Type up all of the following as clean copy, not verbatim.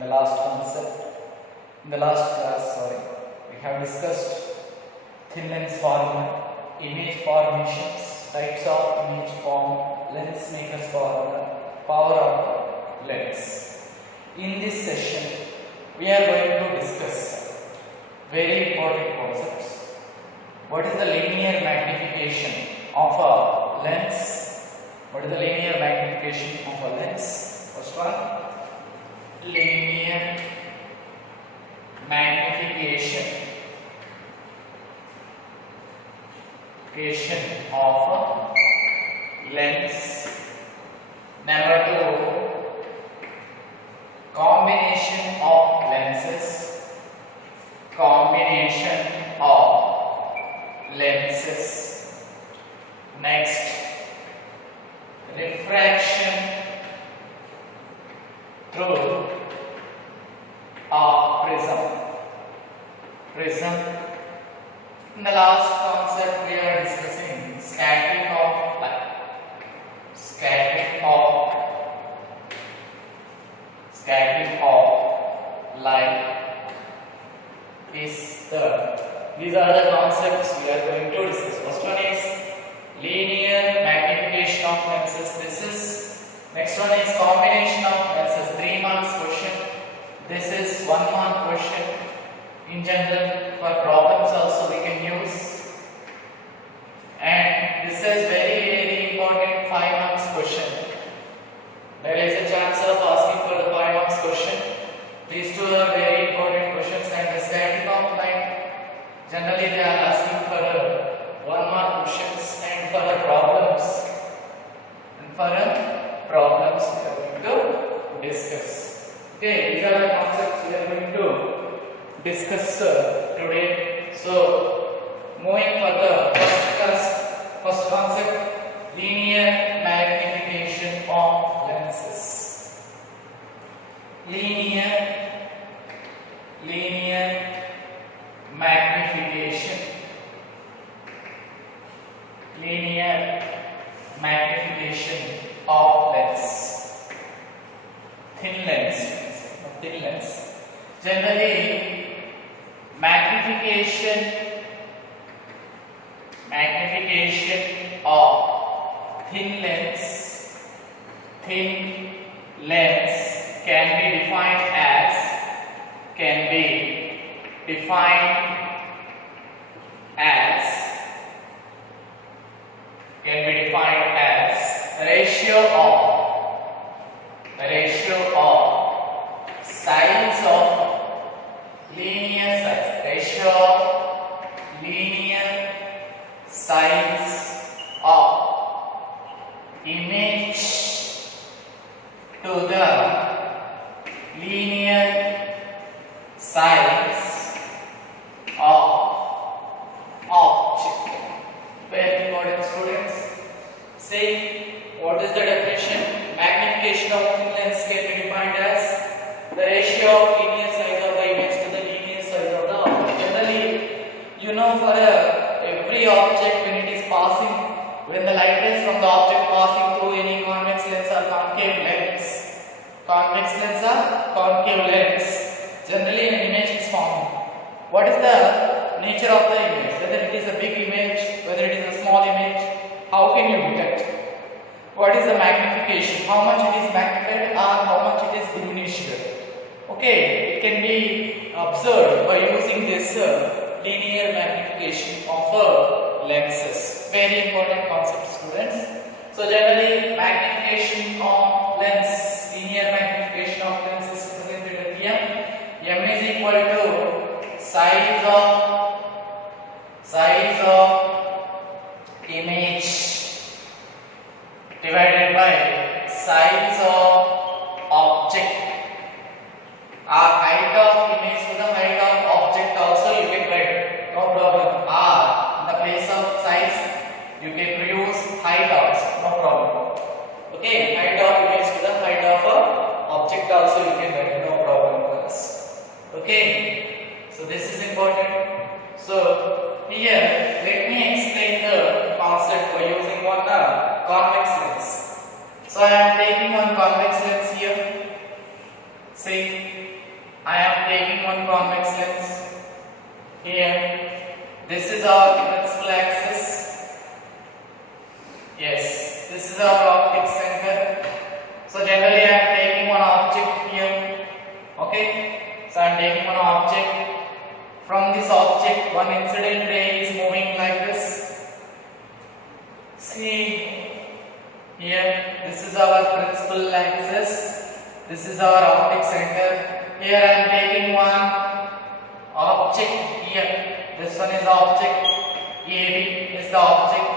the last class, we have discussed thin lens formula, image formations, types of image form, lens makers formula, power of the lens. In this session, we are going to discuss very important concepts. What is the linear magnification of a lens? What is the linear magnification of a lens? First one, linear magnification of a lens. Number two, combination of lenses. Next, refraction through a prism. In the last concept we are discussing scattering of light. Scattering of light is these are the concepts we are going to discuss. First one is linear magnification of lenses. Next one is combination of lenses. 3 marks question. This is 1 mark question. In general, for problems also we can use. And this is very important 5 marks question. There is a chance of asking for the 5 marks question. These two are very important questions, and the scattering of light, generally they are asking for 1 mark questions, and for the problems we are going to discuss. Okay, these are the concepts we are going to discuss today. So, moving further, first concept, linear magnification of lenses. Linear magnification of lens. Thin lens. Generally, magnification of thin lens can be defined as ratio of size of linear size of image to the linear size of object. Very important, students. See, what is the definition? Magnification of thin lens can be defined as the ratio of linear size of the image to the linear size of the object. Generally, you know, for every object, when it is passing, when the light rays from the object passing through any convex lens or concave lens, generally an image is formed. What is the nature of the image? Whether it is a big image, whether it is a small image, how can you detect? What is the magnification? How much it is magnified or how much it is diminished? Okay, it can be observed by using this linear magnification of lenses. Very important concept, students. So generally, magnification of lens, linear magnification of lens is represented as M. M is equal to size of image divided by size of object, or height of image to the height of object also you can write, no problem. Or in the place of size you can use height also, no problem. Okay, height of image to the height of object also you can write, no problem. Okay, so this is important. So here let me explain the concept by using one convex lens. So I am taking one convex lens here. See, I am taking one convex lens here. This is our principal axis. Yes, this is our optic center. So generally I am taking one object here. Okay, so I am taking one object. From this object, one incident ray is moving like this. See here, this is our principal axis. This is our optic center. Here I am taking one object here. This one is the object. AB is the object,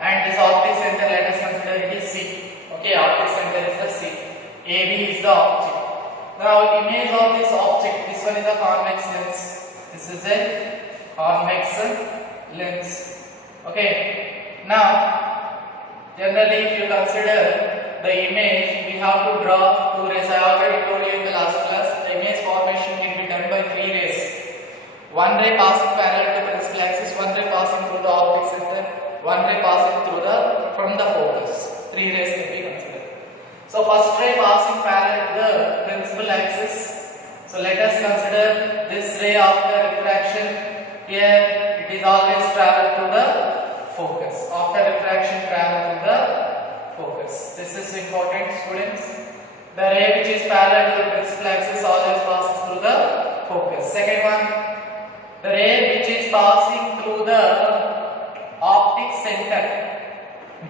and this optic center, let us consider it is C. Okay, optic center is the C. AB is the object. Now, image of this object. This one is a convex lens. This is a convex lens. Okay. Now, generally, if you consider the image, we have to draw two rays. I already told you in the last class. The image formation can be done by three rays. One ray passing parallel to the principal axis, one ray passing through the optic center, one ray passing through from the focus. Three rays can be considered. So first ray passing parallel to the principal axis. So let us consider this ray after refraction. Here it is always travel to the focus. After refraction, travel to the focus. This is important, students. The ray which is parallel to the principal axis always passes through the focus. Second one, the ray which is passing through the optic center.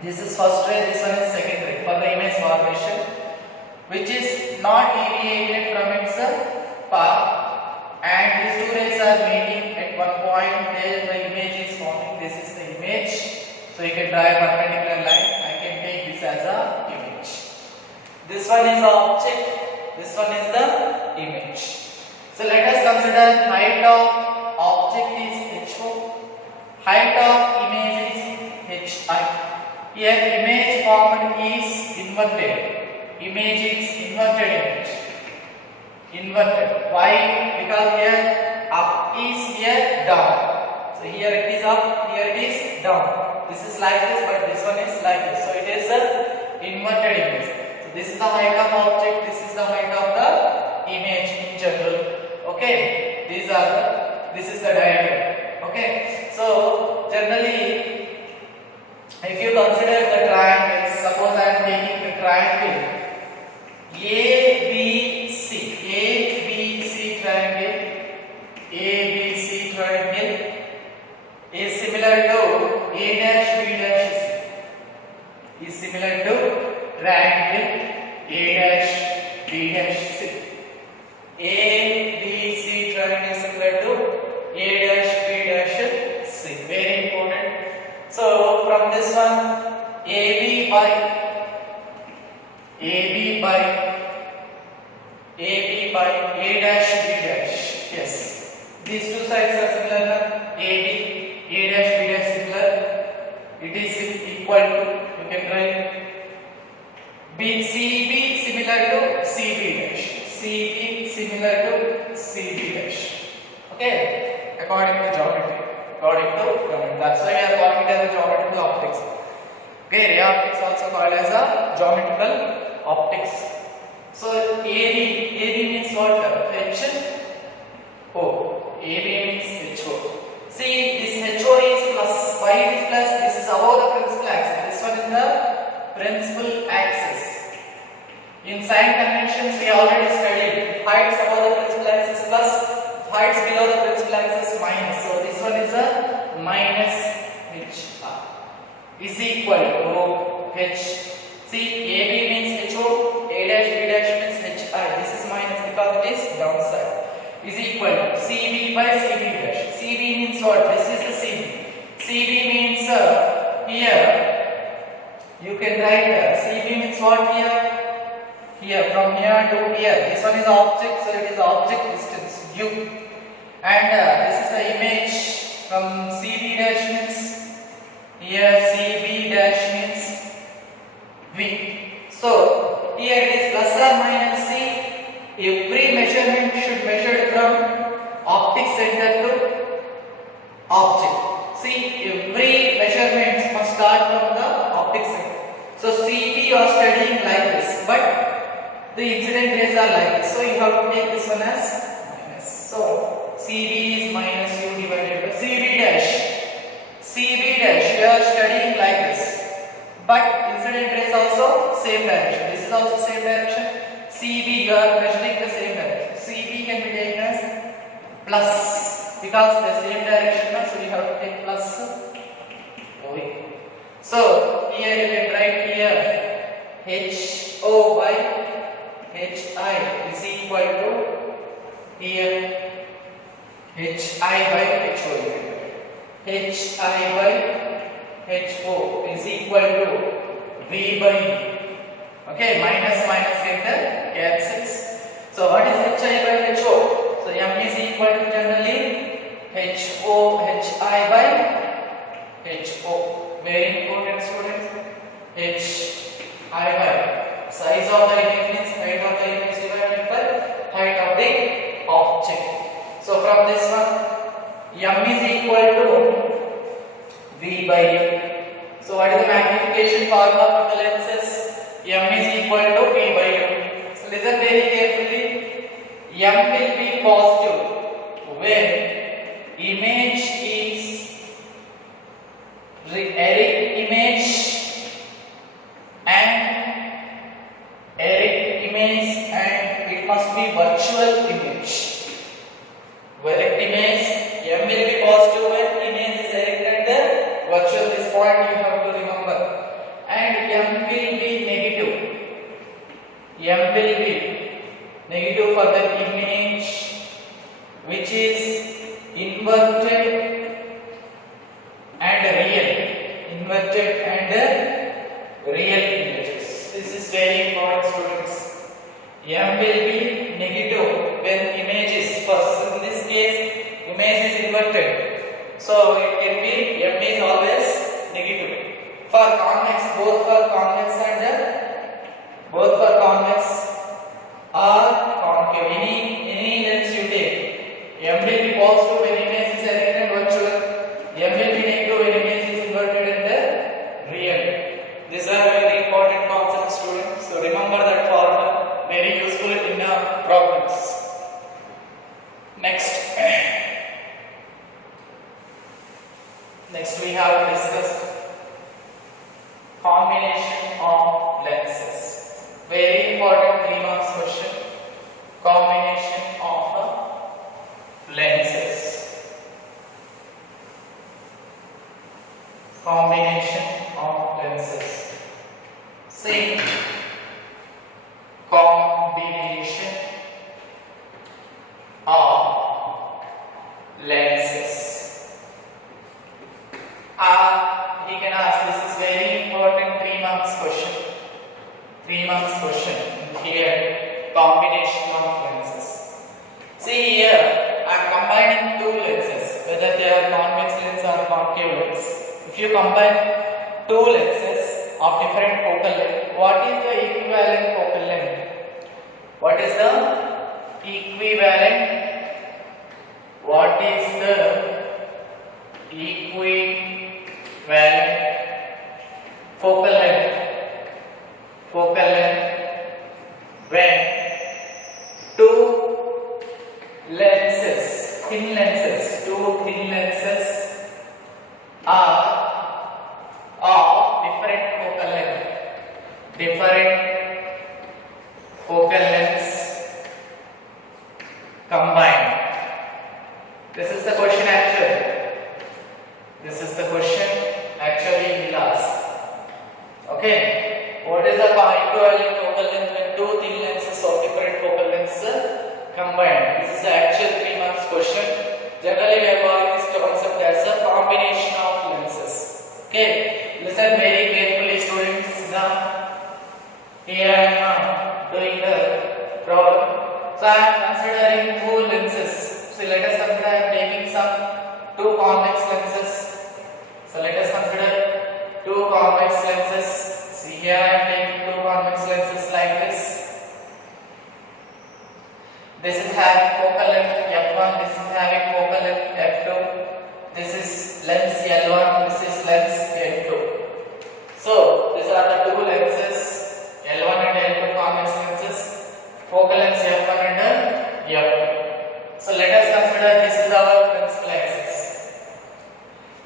This is first ray, this one is second ray for the image formation, which is not deviated from its path, and these two rays are meeting at one point. There the image is forming. This is the image. So you can draw a perpendicular line. I can take this as a image. This one is the object. This one is the image. So let us consider height of object is HO, height of image is HI. Here image formed is inverted. Image is inverted image. Inverted. Why? Because here up is here down. So here it is up, here it is down. This is like this, but this one is like this. So it is an inverted image. So this is the height of object. This is the height of the image in general. Okay. This is the diagram. Okay. So generally, if you consider the triangles, suppose I am taking the triangle ABC triangle is similar to A dash B dash C. Is similar to triangle A dash B dash C. ABC triangle is similar to A dash B dash C. Very important. So from this one, AB by A dash B dash. Yes, these two sides are similar. A dash B dash similar. It is equal to, you can write CB similar to CB dash. CB similar to CB dash. Okay, according to geometry. That's why we are calling it as a geometrical optics. Okay, ray optics also called as a geometrical optics. So AD means what? HO. AB means HO. See, this HO is plus. Why it is plus? This is above the principal axis. This one is the principal axis. In sign conventions, we already studied heights above the principal axis plus, heights below the principal axis minus. So this one is a minus HR is equal to H. See, AB means HO, A dash B dash means HI. This is minus because it is downside. Is equal to CB by CB dash. CB means what? This is the CB. CB means here you can write CB means what here? Here from here to here. This one is object, so it is object distance U. And this is the image from CB dash means here CB dash means V. So here it is plus or minus C. Every measurement should measure from optic center to object. See, every measurement must start from the optic center. So CB you are studying like this, but the incident rays are like this. So you have to take this one as minus. So CB is minus U divided by CB dash. CB dash, we are studying like this. But incident rays also same direction. This is also same direction. CB, you are measuring the same direction. CB can be taken as plus because the same direction, so we have to take plus OV. So here you can write here HO by HI is equal to here HI by HO. HI by HO is equal to V by U. Okay, minus minus get the cancels. So what is HI by HO? So M is equal to generally HO HI by HO. Very important students. HI by size of the image means height of the image divided by height of the object. So from this one, M is equal to V by U. So what is the magnification formula for the lenses? M is equal to V by U. So listen very carefully. M will be positive when image is erect image and it must be virtual image. Erect image, M will be positive when image is erect and virtual. This point you have to remember. And M will be negative. M will be negative for the image which is inverted and real. Inverted and real images. This is very important, students. M will be negative when image is first. In this case, image is inverted. So it can be M is always negative. For convex, both for convex or concave, any lens you take, M will be positive when image is erect and virtual. M will be negative when image is inverted and real. These are very important concepts, students. So remember that formula, very useful in problems. Next we have to discuss combination of lenses. Very important 3 marks question. Combination of lenses. Combination of lenses. See, combination of lenses. He can ask, this is very important 3 marks question. 3 marks question here, combination of lenses. See here, I am combining 2 lenses, whether they are convex lens or concave lens. If you combine 2 lenses of different focal length, what is the equivalent focal length? What is the equivalent? What is the equivalent focal length? Focal length when 2 lenses, thin lenses, 2 thin lenses are of different focal length. Different focal lengths combined. This is the question actually. This is the question actually he will ask. Okay. What is the equivalent focal length when 2 thin lenses of different focal lengths combined? This is the actual 3 marks question. Generally we are calling this concept as a combination of lenses. Okay. Listen very carefully, students. Now here I am doing the problem. So I am considering 2 lenses. So let us consider I am taking some 2 convex lenses. So let us consider 2 convex lenses. See here I am taking 2 convex lenses like this. This is having focal length f1, this is having focal length f2. This is lens L1, this is lens L2. So these are the 2 lenses, L1 and L2 convex lenses. focal lengths f1 and f2. So let us consider this is our principal axis.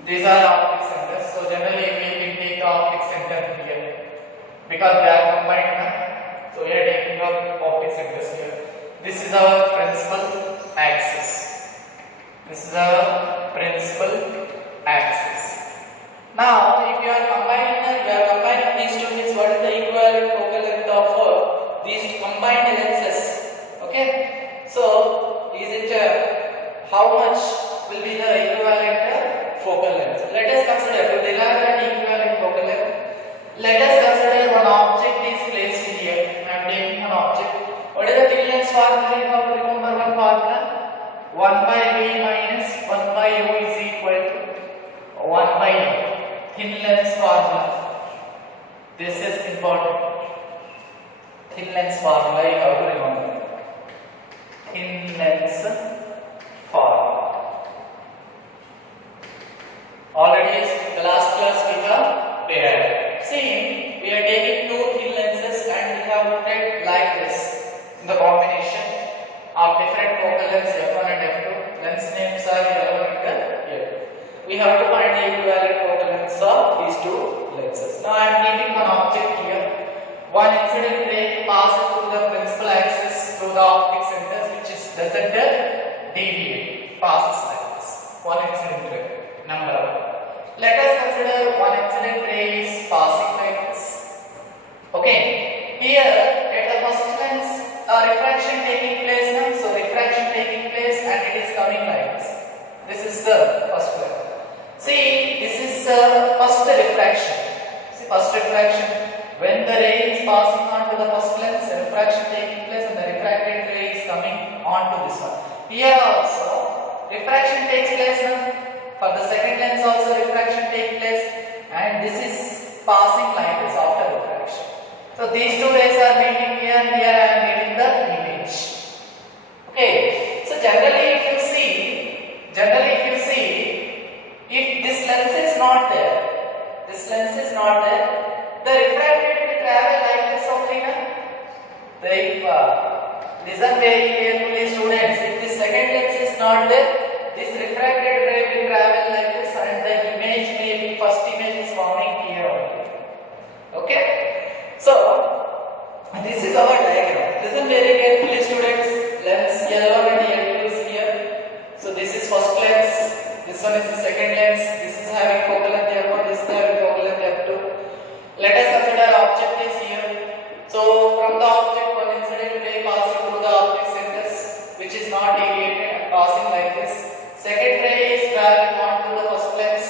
These are optic centers. So generally we will take the optic center here because they are combined. So we are taking our optic centers here. This is our principal axis. This is our principal axis. Now, if you are combining these two means what is the equivalent focal length of these combined lenses? Okay. So, is it how much will be the equivalent focal length? Let us consider to derive an equivalent focal length. Let us consider one object is placed here. I am taking an object. What is the thin length formula? You have to remember one formula. 1 by v minus 1 by u is equal to 1 by u. Thin length formula. This is important. Thin length formula you have to remember. Thin length formula. Already the last class we have derived. See, we are taking two thin lenses and we have written like this in the combination of different focal lengths f1 and f2. Lens names are relevant here. We have to find the equivalent focal lengths of these two lenses. Now I am keeping an object here. One incident ray passes through the principal axis through the optic centers, which is doesn't deviate. Passes like this. One incident ray. Number one. Let us consider one incident ray is passing like this. Okay. Here at the first lens, refraction taking place now. So refraction taking place and it is coming like this. This is the first one. See, this is first refraction. See, first refraction. When the ray is passing on to the first lens, refraction taking place and the refracted ray is coming on to this one. Here also, refraction takes place now. For the second lens also refraction takes place and this is passing like this after refraction. So these two rays are meeting here and here I am getting the image. Okay. So generally if you see, if this lens is not there, the refracted will travel like this only. Listen very carefully students, if this second lens is not there, this refracted ray will travel like this and the image may be, first image is forming here only. Okay? So, this is our diagram. Listen very carefully students, lens L1 and L2 is here. So this is first lens, this one is the second lens, this is having focal length F1, this is having focal length F2. Let us consider object is here. So from the object one incident ray passing through the optic centers, which is not deviated and passing like this. Second ray is traveling on to the first lens.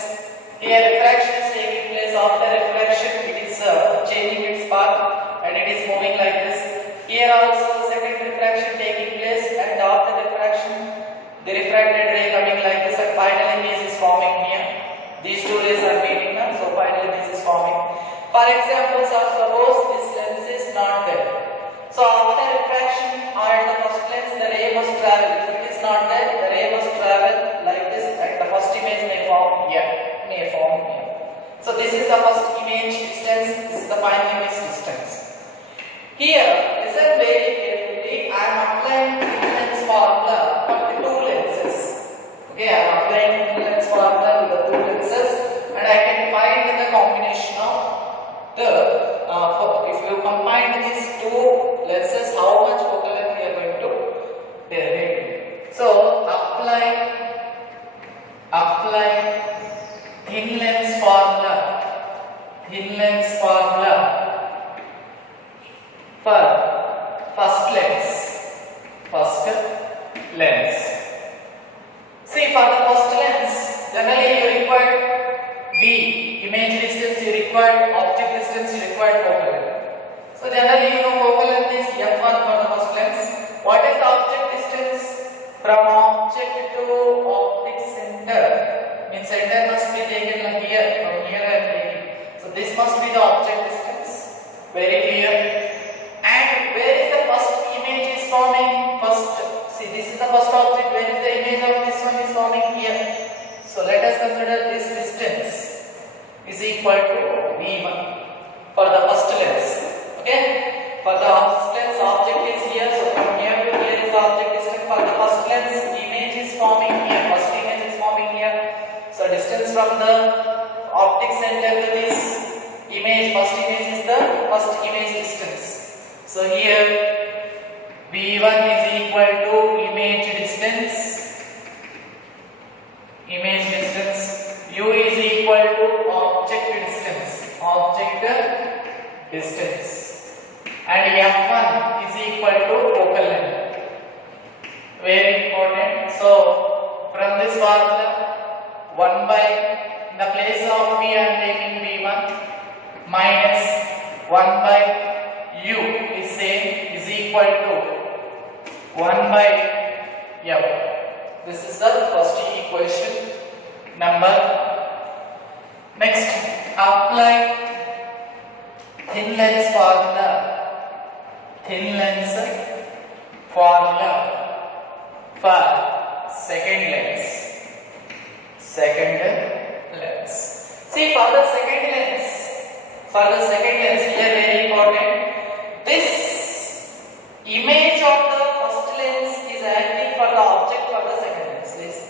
Here refraction is taking place. After refraction it is changing its path and it is moving like this. Here also second refraction taking place and after refraction the refracted ray coming like this and finally this is forming here. These two rays are meeting now, so finally this is forming. For example, suppose this lens is not there. So after refraction at the first lens the ray must travel. If it is not there, the ray must travel like this and the first image may form here. So this is the first image distance, this is the final image distance. Here, listen very carefully, I am applying thin lens formula for the two lenses. Okay, I am applying thin lens formula with the two lenses and I can find the combination of the, if you combine these two lenses, how much focal length we are going to derive. So, apply thin lens formula for first lens. See, for the first lens, generally you require V, image distance, you require object distance, you require focal length. So generally you know focal length is f1 for the first lens. What is the object distance? From object to optic center. Means center must be taken like here, from here I am taking. So this must be the object distance. Very clear. And where is the first image is forming? See, this is the first object. Where is the image of this one is forming? Here. So let us consider this distance is equal to V1 for the first lens. Okay. For the first lens, object is here. So from here to here is the object distance. For the first lens, image is forming here. First image is forming here. So distance from the optic center to this image, first image is the first image distance. So here V1 is equal to image distance. Image distance. U is equal to object distance. Object distance. And F1 is equal to focal length. Very important. So from this formula, 1 by, in the place of V I am taking V1 minus 1 by U is same is equal to 1 by F. This is the first equation number. Next, apply thin lens formula. Thin lens formula for second lens. Second lens. See, for the second lens, here very important. This image of the first lens is acting for the object for the second lens. Please.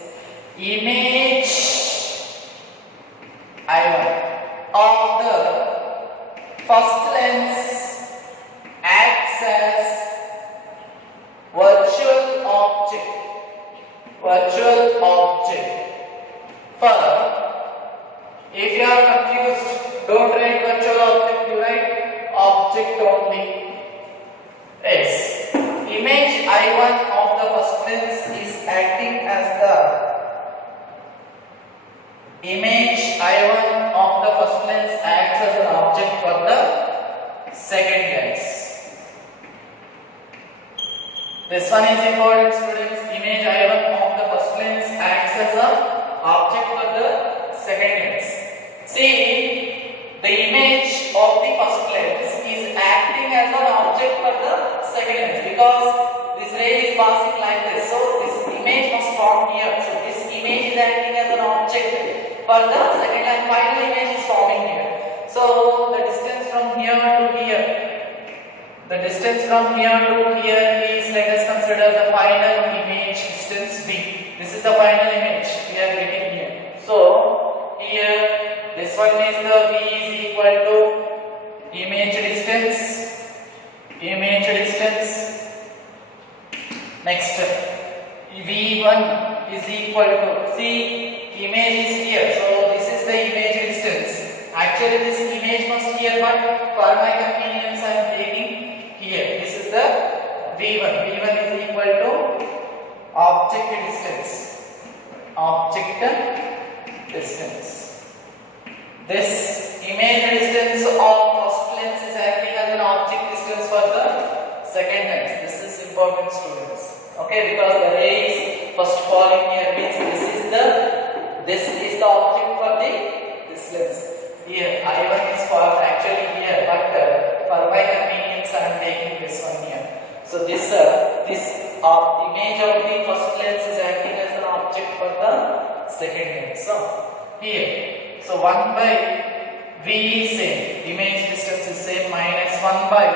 Image I1 of the first lens acts as virtual object. For, if you are confused, don't write virtual object, you write object only. Yes, image I1 of the first lens is acting as the image I1 of the first lens acts as an object for the second lens. This one is important, students. Image I1 of the first lens acts as an object for the second lens. See, the image of the first lens is acting as an object for the second lens because this ray is passing like this. So this image must form here. So this image is acting as an object for the second lens. Final image is forming here. So the distance from here to here. The distance from here to here is, let us consider the final image distance V. This is the final image we are getting here. So here this one is the V is equal to image distance. Next, V1 is equal to, see, image is here. So this is the image distance. Actually this image must here, but for my convenience I am taking here. This is the V1. V1 is equal to object distance. This image distance of first lens is acting as an object distance for the second lens. This is important, students. Okay, because the ray is first falling here means this is the object for this lens. Here I1 is for actually here, but for my convenience I am taking this one here. So this image of the first lens is acting as an object for the second lens. So here, so 1 by V is same, image distance is same, minus 1 by,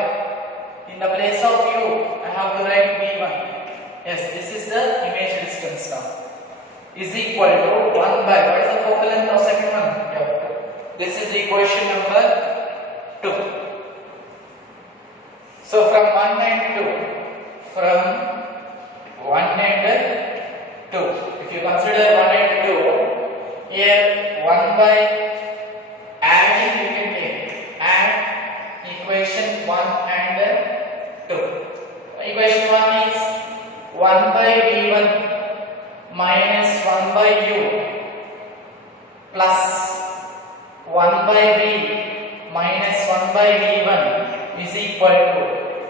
in the place of U I have to write V1. Yes, this is the image distance now. Is equal to 1 by, what is the focal length of second one? Yeah. This is equation number 2. So from 1 and 2, if you consider 1 and 2, here 1 by adding we can take, add equation 1 and 2. Equation 1 is 1 by V1 minus 1 by U plus 1 by V minus 1 by V1 is equal to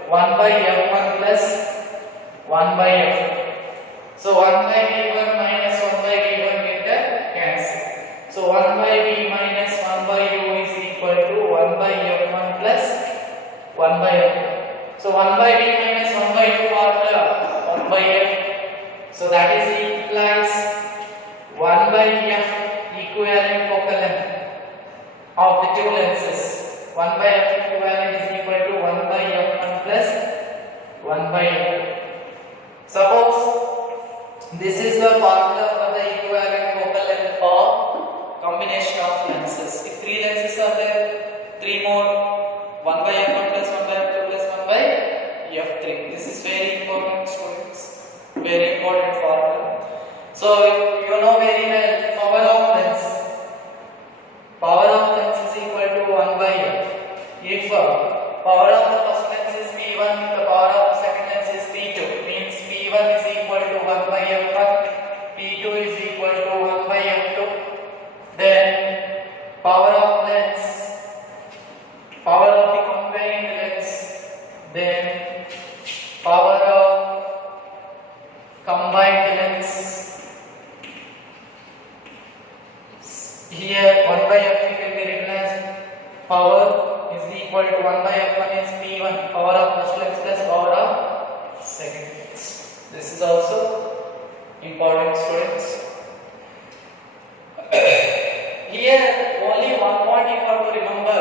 1 by F1 plus 1 by F. So 1 by V1 minus 1 by V1 get cancelled. So 1 by V minus 1 by U is equal to 1 by F1 plus 1 by F. So 1 by V minus 1 by U formula 1 by F. So that is implies 1 by F equivalent focal length of the two lenses. 1 by F equivalent is equal to 1 by F1 plus 1 by f2. Suppose this is the formula for the equivalent focal length of combination of lenses. If 3 lenses are there, 3 more, 1 by f1 plus 1 by f2 plus 1 by f3. This is very important, students. Very important formula. So you know very well power of lens. Power of lens is equal to 1 by f. If power of the first lens is p1, the power of the second lens is p2. Means p1 is equal to 1 by f1, p2 is equal to 1 by f2. Then power of lens, power of the combined lens, then power of combined lens. Here 1 by f can be written as power is equal to 1 by f1 is p1, power of first lens plus power of second lens. This is also important, students. Here only one point you have to remember.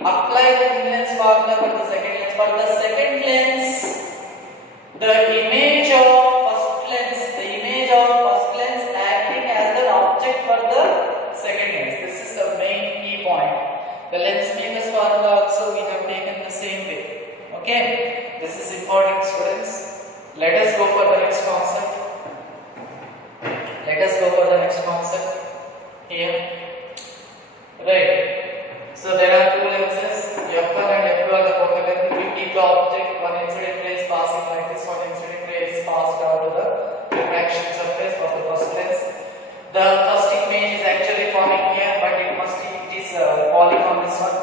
Apply the lens formula for the second lens. For the second lens, the image of first lens, acting as an object for the second lens. This is the main key point. The lens makers formula also we have taken the same way. Okay, this is important, students. Let us go for the next concept. Here, right. So there are two lenses, f1 and f2 are the focal length. We keep the object, one incident ray is passing like this, one incident ray is passed out to the refraction surface of the first lens. The first image is actually forming here, but it is falling on this one.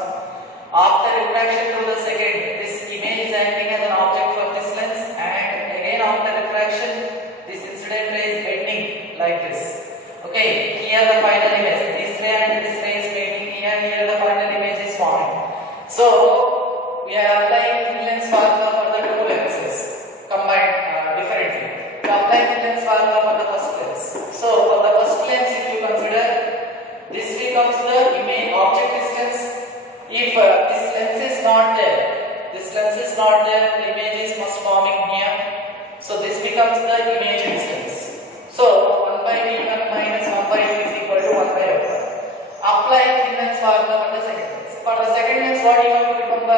After refraction to the second, this image is acting as an object for this lens, and again after refraction, this incident ray is bending like this. Okay, here the final image, this ray and this ray is meeting here, the final image is forming. So, we are applying thin lens formula for the two lenses, combined differently. To apply thin lens formula for the first lens. So, for the first lens, if you consider, this becomes the image object distance. If this lens is not there, the image is must forming here. So, this becomes the image distance. So, 1 by v1 minus 1 by v is equal to 1 by f1. Apply thin lens formula for the second lens. For the second lens, what you have to remember?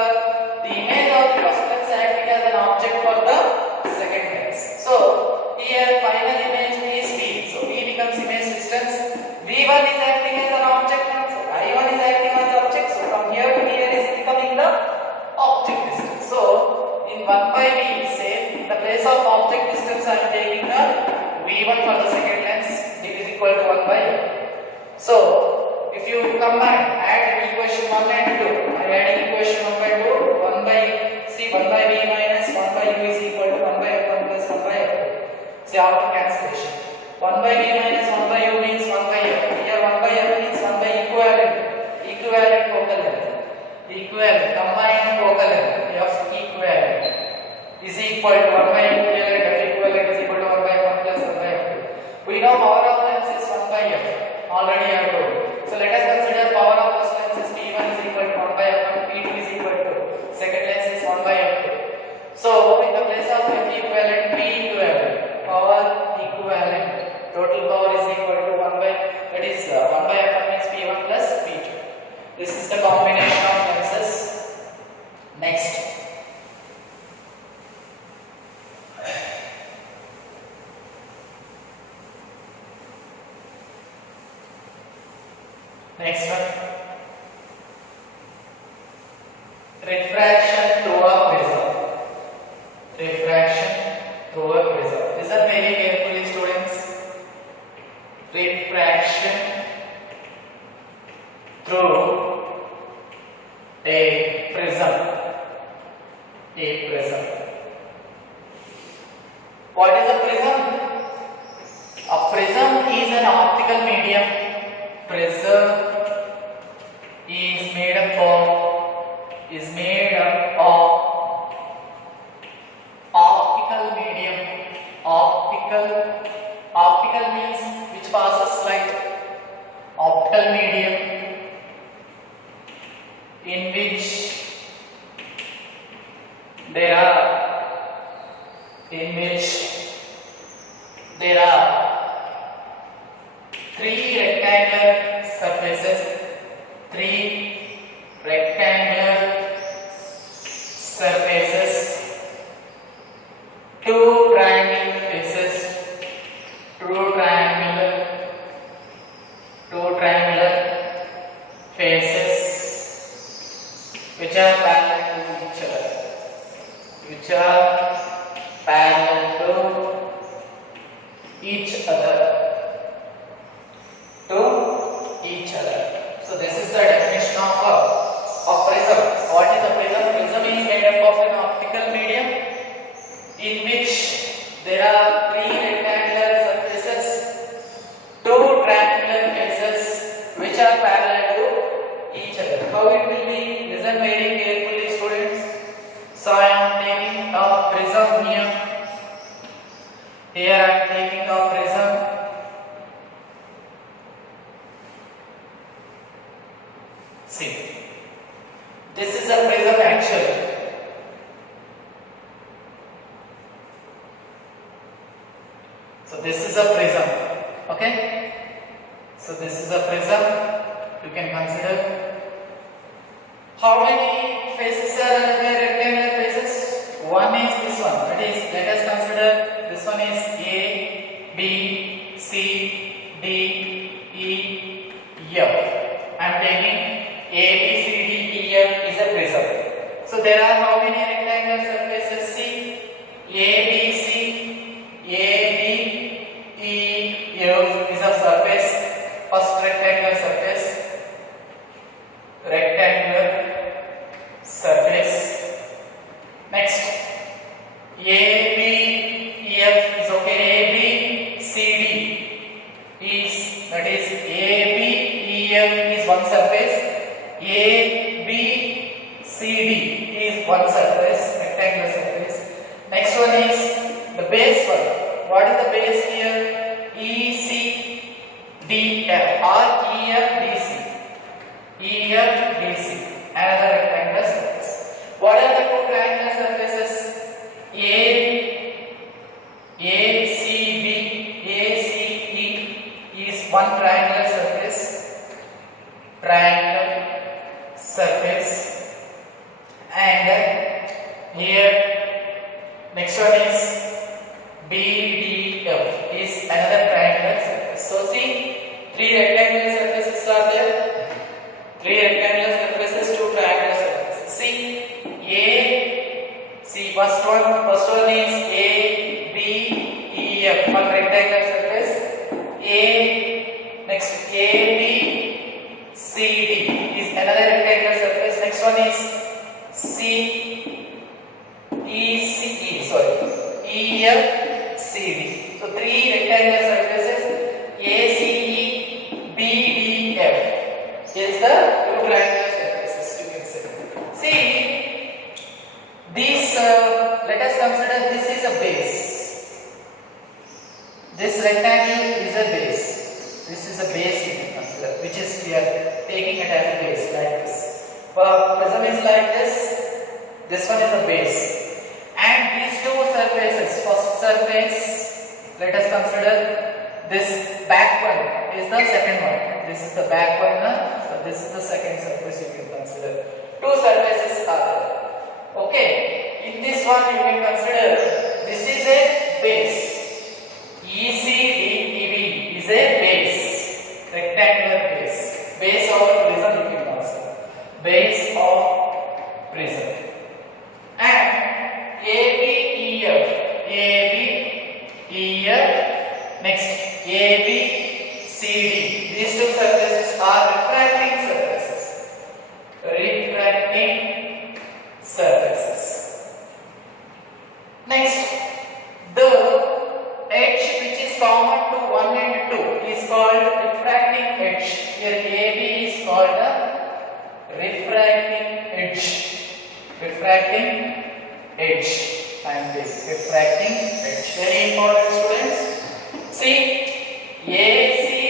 The image of the first lens acting as an object for the second lens. So, here final image is v. So, v becomes image distance. v1 is acting as an object. So, i1 is acting as an object. So, from here to here is becoming the object distance. So, in 1 by v, say, in the place of object distance, I am taking the v1 for the second lens. It is equal to 1 by f. So, if you combine, add equation 1 and 2. I am adding equation 1 by 2. 1 by v minus 1 by u is equal to 1 by f1 plus 1 by f2. Say after cancellation. 1 by v minus 1 by u means 1 by f. Here 1 by f means 1 by equivalent focal length. Combined focal length, f equivalent is equal to 1 by equivalent, f equivalent is equal to 1 by f1 plus 1 by f2. We know power of lens is 1 by f. Already I have told. So let us consider power of first lens is p1 is equal to 1 by f1, p2 is equal to second lens is 1 by f2. So in the place of f equivalent, p equivalent, power equivalent, total power is equal to 1 by, that is 1 by f1 means p1 plus p2. This is the combination of lenses. Next. Next one. Refraction through a prism. Listen very carefully, students. Refraction through a prism. What is a prism? A prism is an optical medium. Prism is made up of optical medium. Optical means which passes light. Optical medium in which there are in which there are three rectangular surfaces, three rectangular surfaces, two triangular faces, two triangular faces which are parallel to each other, which are parallel to each other, So this is the definition of prism. What is a prism? Prism is made up of an optical medium in which there are three rectangular surfaces, two triangular faces which are parallel to each other. How it will be? Listen very carefully, students. So I am taking a prism here. Here I am taking a prism. See, this is a prism actually. So this is a prism. Okay? So this is a prism. You can consider. How many faces are there? Rectangular faces? One is this one. That is, let us consider this one is A, B, C, D, E, F. I am taking A, B, C, D, E, F is a prism. So there are how many rectangular surfaces? C, A, B, C, A, B, E, F is a surface. First rectangular surface. Next, A, B, E, F is okay. A, B, C, D is, that is A, B, E, F is one surface. A, B, C, D is one surface, rectangular surface. Next one is the base one. What is the base here? E, C, D, F or E, F, D, C. E, F, D, C. Another rectangular surface. What are the two triangular surfaces? A, C, D, A, C, E is one triangular surface. And here next one is B, D, F is another triangular surface. So see, three rectangular surfaces are there. Three rectangular surfaces, two triangular surfaces. See, first one is A, B, E, F, one rectangular surface. Next A, B, C, D is another rectangular surface. Next one is E, F, C, D. So three rectangular surfaces, A, C, E, B, D, F is the two triangular surfaces you can see. See, these, let us consider this is a base. This rectangle is a base. This is a base you can consider, which is we are taking it as a base like this. Prism is like this. This one is a base. And these two surfaces, first surface, let us consider this back one is the second one. This is the back one, so this is the second surface you can consider. Two surfaces are there. Okay, in this one you can consider this is a base. ECDEB is a base, rectangular base. Base of prism you can consider. Base of prism. And ABEF, next ABCD. These two surfaces are refracting surfaces. Next, the edge which is common to 1 and 2 is called refracting edge. Here AB is called the refracting edge. Refracting edge. And this refracting edge. Very important, students. See, ACDBAEFB.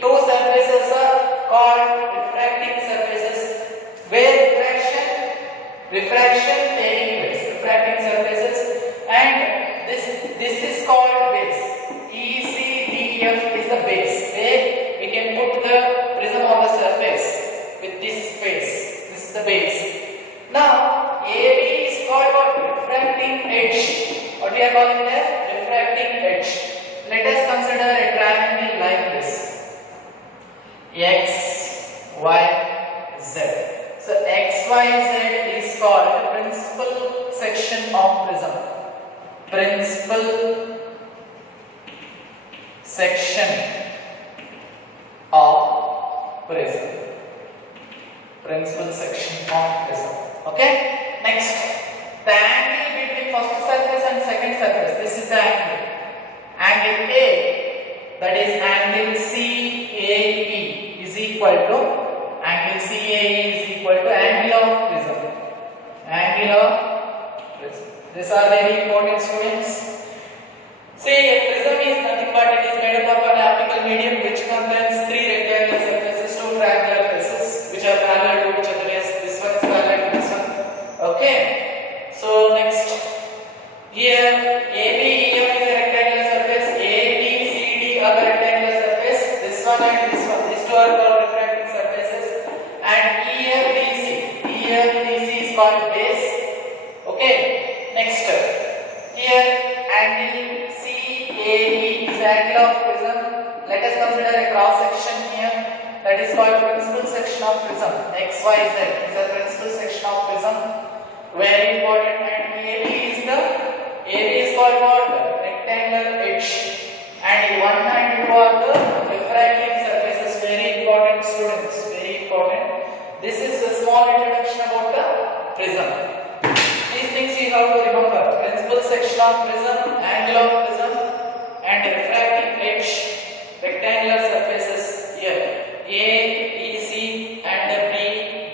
Two surfaces are called refracting surfaces where refraction taking place, refracting surfaces, and this is called base. ECDF is the base where we can put the prism on the surface with this face. This is the base. Now AB is called what? Refracting edge. What we are calling as refracting edge. Let us consider a triangle like this. X, Y, Z. So X, Y, Z is called the principal section of prism. Principal section of prism. Principal section of prism. Okay. Next, the angle between first surface and second surface. This is the angle. Angle A, that is angle CAE, is equal to angle CAE is equal to angle of prism. Angle of prism. These are very important, students. See, a prism is nothing but it is made up of an optical medium which contains three rectangular surfaces, two triangular faces, which are parallel to each other. Yes, this one is parallel to this one. Okay. So next, here ABEF is a rectangular surface, ABCD are the rectangular surface. This one and this one, these two are called refracting surfaces, and EFDC is called base. Okay. Next, here angle CAE is angle of prism. Let us consider a cross section here. That is called principal section of prism. XYZ is a principal section of prism. Very important. And AB is called what? Rectangular edge. And 1 and 2 are the refracting surfaces. Very important, students. Very important. This is a small introduction about the prism. These things you have to remember. Principal section of prism, angle of prism, and refracting edge, rectangular surfaces here. A, E, C and B,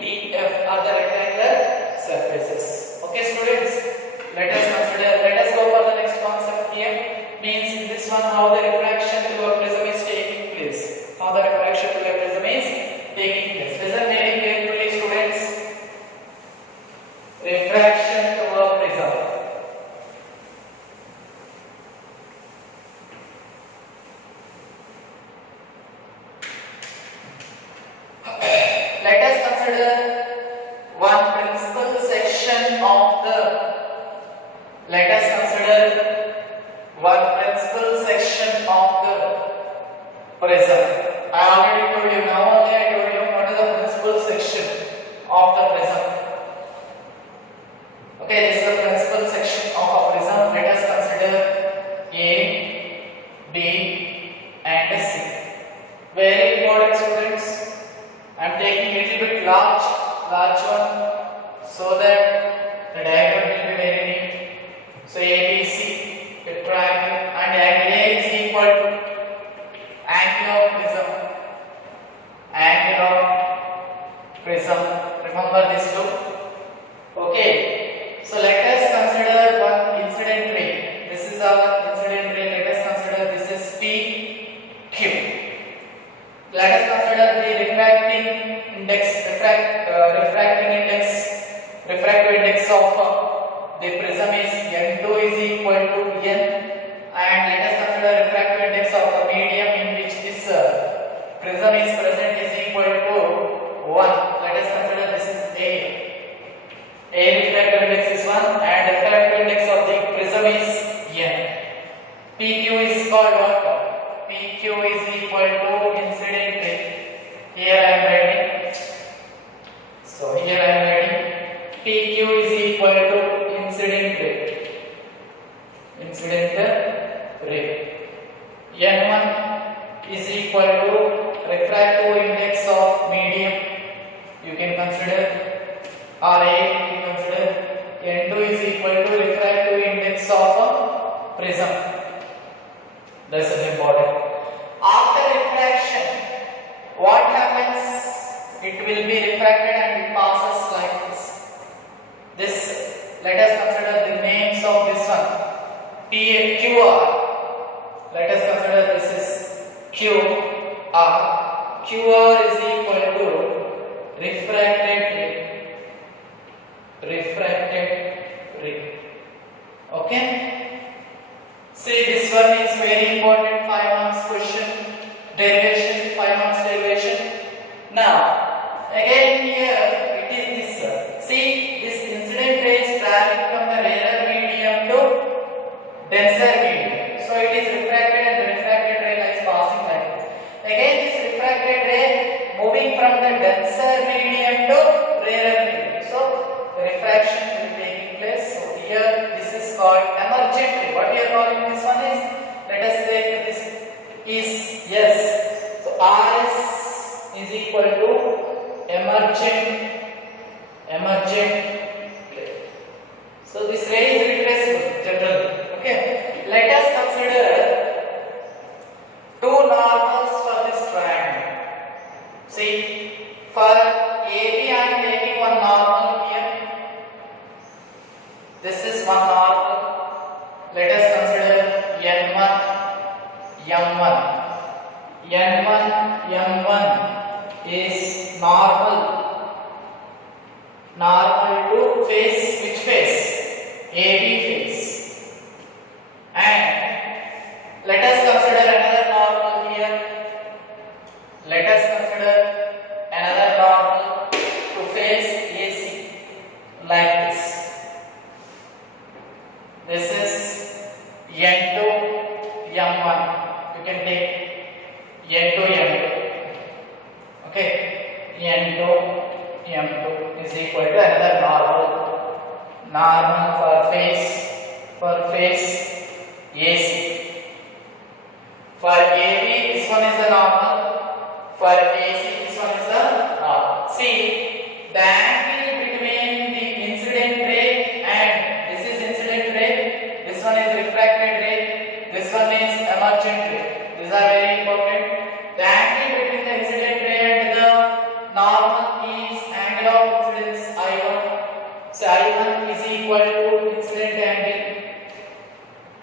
D, F are the rectangular surfaces. Okay, students, let us go for the next concept here. Means in this one how the refraction through a prism is taking place. How the refraction through a prism is taking place. Listen very carefully, students. Refraction through a prism. Let us consider one principal section of the prism. I already told you, now only I told you what is the principal section of the prism. Okay, this is the principal section of a prism. Let us consider A, B and C. Very important, students. I am taking little bit large one so that the diagram will be very neat. So ABC, a triangle, and angle A is equal to angle of prism. Angle of prism. Remember this too. Okay. So let us consider one incident ray. This is our incident ray. Let us consider this is PQ. Let us consider the refracting index, refractive index of the prism is N2 is equal to N, and let us consider refractive index of the medium in which this prism is present is equal to 1. Let us consider this is A. A refractive index is 1 and refractive index of the prism is N. PQ is called what? PQ is equal to incident ray. Here I am writing. So here I am writing PQ is equal to incident ray. Incident ray. N1 is equal to refractive index of medium. You can consider RA. You can consider N2 is equal to refractive index of a prism. This is important. After refraction, what happens? It will be refracted and it passes like this. Let us consider the names of this one. QR. Let us consider this is QR. QR is equal to refracted ray. Okay. See, this one is very important 5 marks question. Derivation, 5 marks derivation. Now, again here it is this. See, this incident ray is traveling from the rarer medium to denser medium. So it is refracted and the refracted ray is passing like this. Again, this refracted ray moving from the denser medium to rarer medium. So refraction will be taking place. So here this is called emergent ray. What we are calling this one is, let us say this is yes. So RS is equal to emergent ray. So this ray is retraceable generally. Okay. Let us consider two normals for this triangle. See, for AB I am taking one normal here. This is one normal. Let us consider N1, M1. N1, M1 is normal to face which face? AB face. And let us consider another normal here. Let us consider another normal to face AC like this. This is N2, M1. You can take N2, M2. Okay, N2, M2 is equal to another normal for face AC. For AB, this one is the normal. For AC, this one is the normal. See, the angle between the incident ray and this is incident ray, this one is refracted ray, this one is emergent ray. These are very important. The angle between the incident ray and the normal is angle of incidence I1. So I1 is equal to incident angle.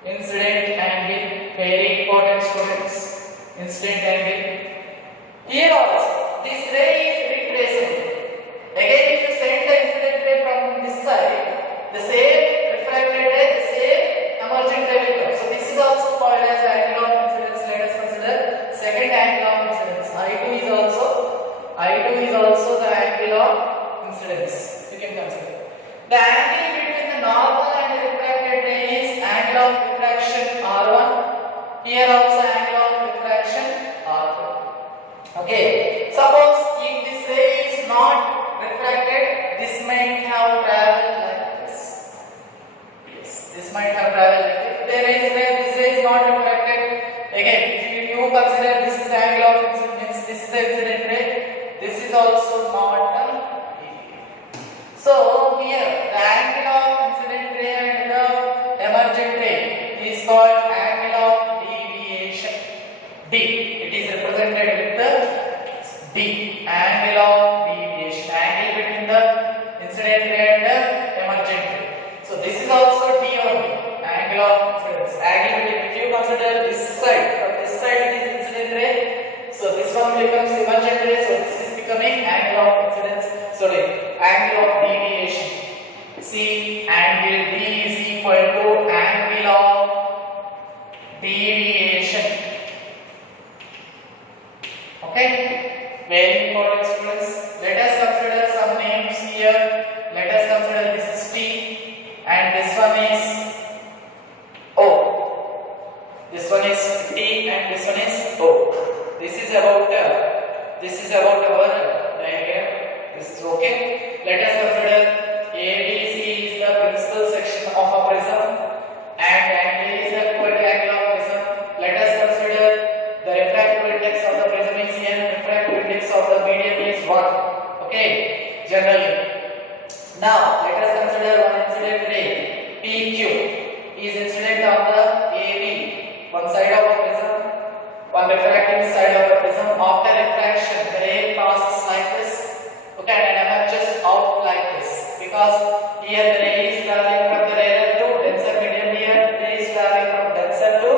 Incident angle, very important students. Incident angle. Here also, this ray is retraceable. Again, if you send the incident ray from this side, the same refracted ray, the same emergent ray will come. So this is also called as angle of incidence. Let us consider second angle of incidence. I2 is also the angle of incidence. You can consider. The angle between the normal and the refracted ray is angle of refraction R1. Here also angle of refraction R2. Okay. Suppose if this ray is not refracted, this might have traveled like this. Yes, this might have traveled like this. This ray is not refracted. Again, if you consider this is the angle of incidence, this is the incident ray. This is also not a so here the angle of incident ray and the emergent ray is called angle of deviation. D. It is represented with the D. Angle of deviation. Angle between the incident ray and the emergent ray. So this is also D only. Angle of incidence. Angle between. If you consider this side, from this side it is incident ray. So this one becomes emergent ray. So this is becoming angle of incidence. Sorry, angle of deviation. See, angle D is equal to angle of deviation. Okay, very important students. Let us consider some names here. Let us consider this is T and this one is O. This one is T and this one is O. This is about our diagram. This is okay. Let us consider ABC is the principal section of a prism and angle is the quadrangle of prism. Let us consider the refractive index of the prism is here. Refractive index of the medium is 1. Okay, generally. Now let us consider one incident ray PQ is incident on the AB, one side of a prism, one refracting side of a prism. After refraction, the ray passes like this. Okay, and emerges out like this because here the ray is traveling from the rarer to denser medium. Here the ray is traveling from denser to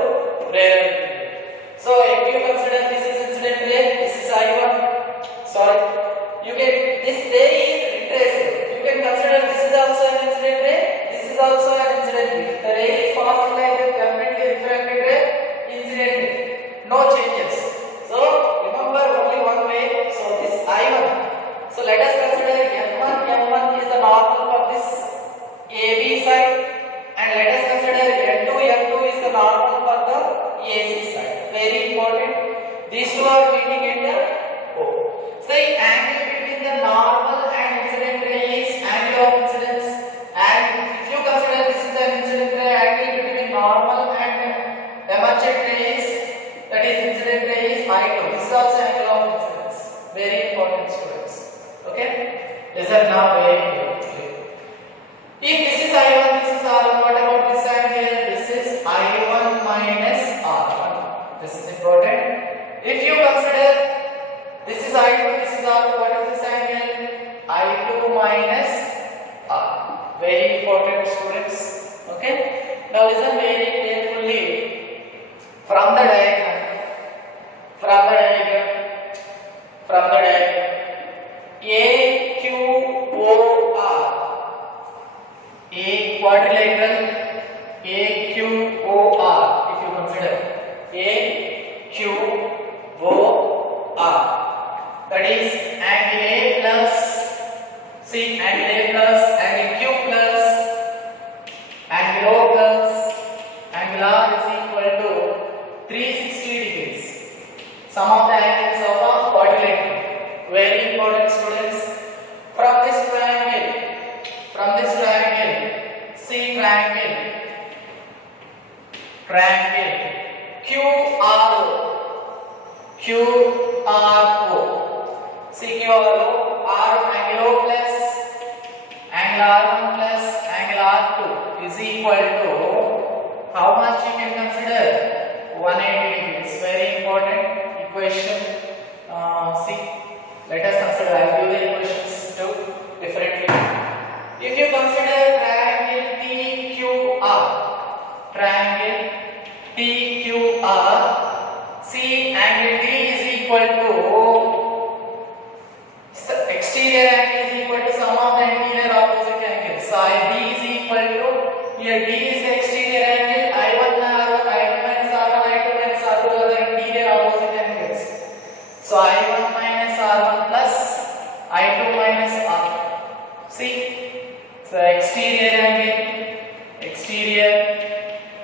rarer medium. So if you consider this is incident ray, this is I1. Sorry, you can this ray is retraceable. You can consider this is also an incident ray. This is also an incident ray. The ray is I2, this is R2. What is this angle? I2 minus R. Very important, students. Okay. Now listen very carefully. From the diagram, A Q O R, a quadrilateral A Q O R. If you consider A Q O R, that is angle A plus, see, angle A plus, angle Q plus, angle O plus, angle R is equal to 360 degrees. Sum of the angles of a quadrilateral. Very important, students. From this triangle, see triangle QRO, see QRO, R angle O plus, angle R1 plus, angle R2 is equal to, how much you can consider? 180 degrees. Very important equation. See, let us consider. I will give the equations too differently. If you consider triangle TQR, see, angle T is equal to, exterior angle is equal to sum of the interior opposite angles. So D is equal to, here D is the exterior angle, I1 minus R1, I2 minus R2 are the interior opposite angles. So I1 minus R1 plus I2 minus R. See, so exterior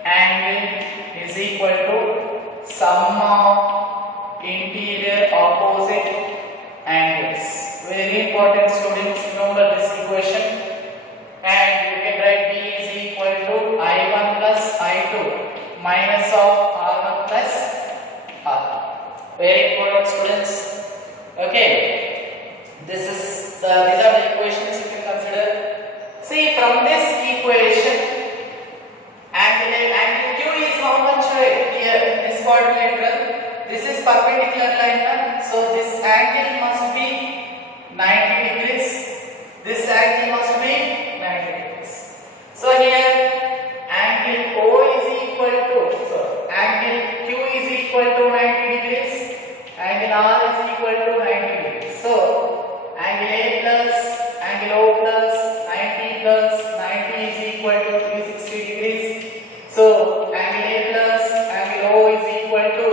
angle is equal to sum of interior opposite angles. Very important, students, remember this equation. And you can write B is equal to I1 plus I2 minus of R1 plus R. Very important, students. Okay, these are the equations you can consider. See, from this equation, angle Q is how much right here? This quadrilateral. This is perpendicular line, so this angle must be 90 degrees. This angle must be 90 degrees. So here, angle O is equal to, angle Q is equal to 90 degrees. Angle R is equal to 90 degrees. So, angle A plus, angle O plus, 90 plus 90 is equal to 360 degrees. So, angle A plus, angle O is equal to